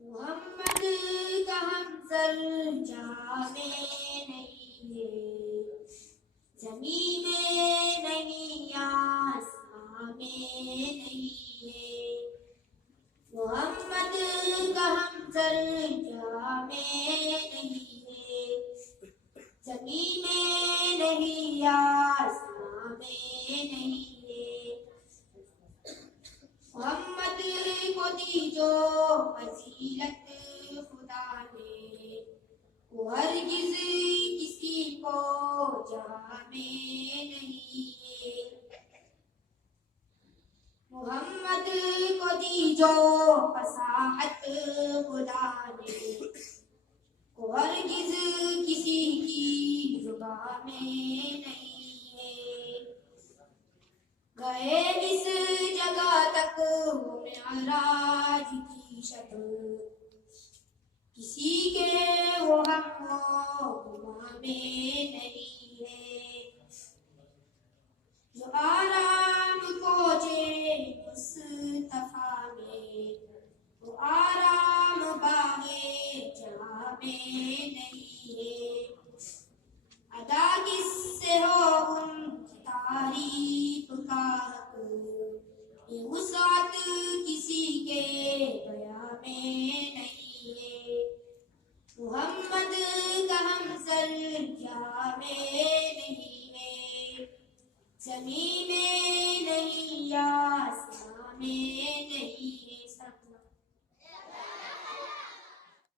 मोहम्मद का हमसर जामे नहीं है, ज़मीन में नहीं आसमां में नहीं है। मोहम्मद का हमसर जामे नहीं है, ज़मीन में नहीं आसमां में नहीं है। मोहम्मद को दी जो फजीलत खुदा ने, वो हरगिज़ किसी को जहां में नहीं है। मोहम्मद को दी जो फसाहत खुदा ने, वो हरगिज़ किसी की जुबां में नहीं है। गए इस जगह तक वो मेराज की शक्ल, किसी के वो हमो गुमा में नहीं है। जो आराम पहुँचे मुस्तफा में, वो आराम बागे जहाँ में नहीं है। अदा किससे हो उनकी तारीफ का हक, ये वुसात किसी के बयां में नहीं है। मोहम्मद का हमसर जामे नहीं है, ज़मीन में